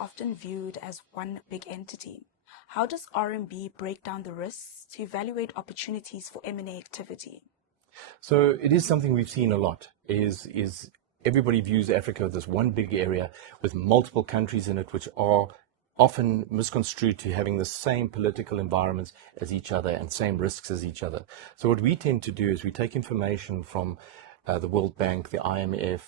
often viewed as one big entity. How does RMB break down the risks to evaluate opportunities for M&A activity? So it is something we've seen a lot, is everybody views Africa as this one big area with multiple countries in it, which are often misconstrued to having the same political environments as each other and same risks as each other. So what we tend to do is we take information from the World Bank, the IMF,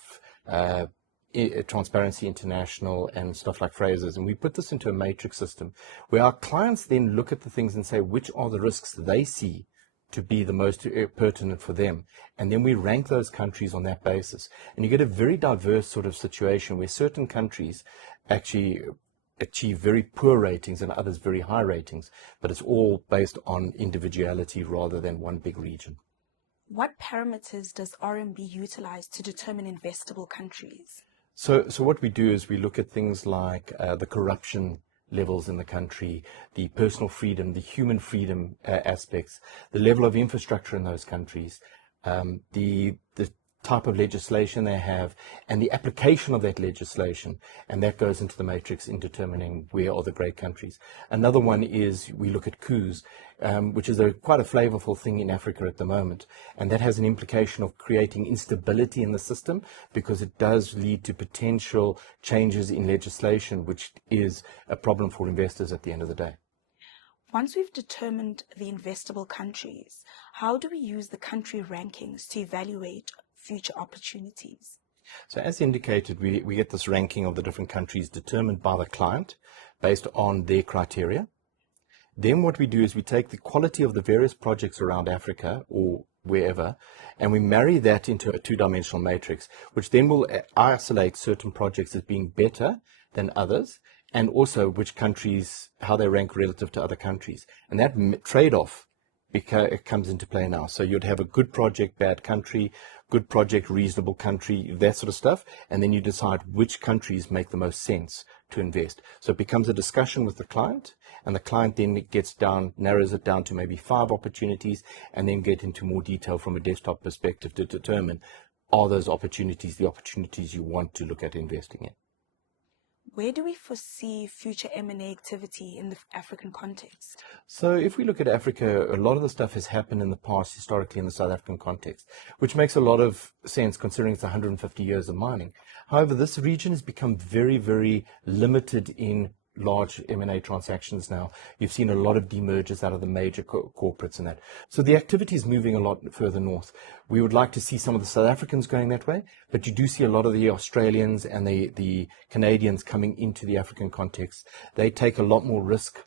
Transparency International, and stuff like Fraser's, and we put this into a matrix system where our clients then look at the things and say which are the risks they see to be the most pertinent for them. And then we rank those countries on that basis. And you get a very diverse sort of situation where certain countries actually achieve very poor ratings and others very high ratings, but it's all based on individuality rather than one big region. What parameters does RMB utilize to determine investable countries? So what we do is we look at things like the corruption levels in the country, the personal freedom, the human freedom aspects, the level of infrastructure in those countries, the type of legislation they have, and the application of that legislation, and that goes into the matrix in determining where are the great countries. Another one is we look at coups, which is quite a flavorful thing in Africa at the moment, and that has an implication of creating instability in the system because it does lead to potential changes in legislation, which is a problem for investors at the end of the day. Once we've determined the investable countries, how do we use the country rankings to evaluate future opportunities? So as indicated, we get this ranking of the different countries determined by the client based on their criteria. Then what we do is we take the quality of the various projects around Africa or wherever, and we marry that into a two-dimensional matrix, which then will isolate certain projects as being better than others, and also which countries, how they rank relative to other countries. And that trade-off comes into play now. So you'd have a good project, bad country, good project, reasonable country, that sort of stuff, and then you decide which countries make the most sense to invest. So it becomes a discussion with the client, and the client then narrows it down to maybe 5 opportunities, and then get into more detail from a desktop perspective to determine, are those opportunities the opportunities you want to look at investing in? Where do we foresee future M&A activity in the African context? So if we look at Africa, a lot of the stuff has happened in the past historically in the South African context, which makes a lot of sense considering it's 150 years of mining. However, this region has become very, very limited in large M&A transactions now. You've seen a lot of demergers out of the major corporates and that. So the activity is moving a lot further north. We would like to see some of the South Africans going that way, but you do see a lot of the Australians and the Canadians coming into the African context. They take a lot more risk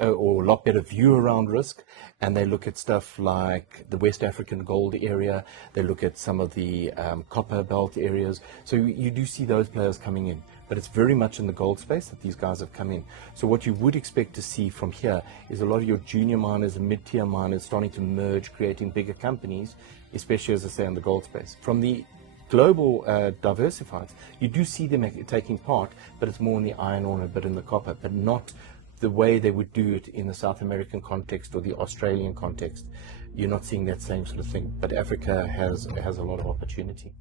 or a lot better view around risk, and they look at stuff like the West African gold area. They look at some of the copper belt areas. So you do see those players coming in, but it's very much in the gold space that these guys have come in. So what you would expect to see from here is a lot of your junior miners and mid-tier miners starting to merge, creating bigger companies, especially, as I say, in the gold space. From the global diversifieds, you do see them taking part, but it's more in the iron ore and a bit in the copper, but not the way they would do it in the South American context or the Australian context. You're not seeing that same sort of thing, but Africa has a lot of opportunity.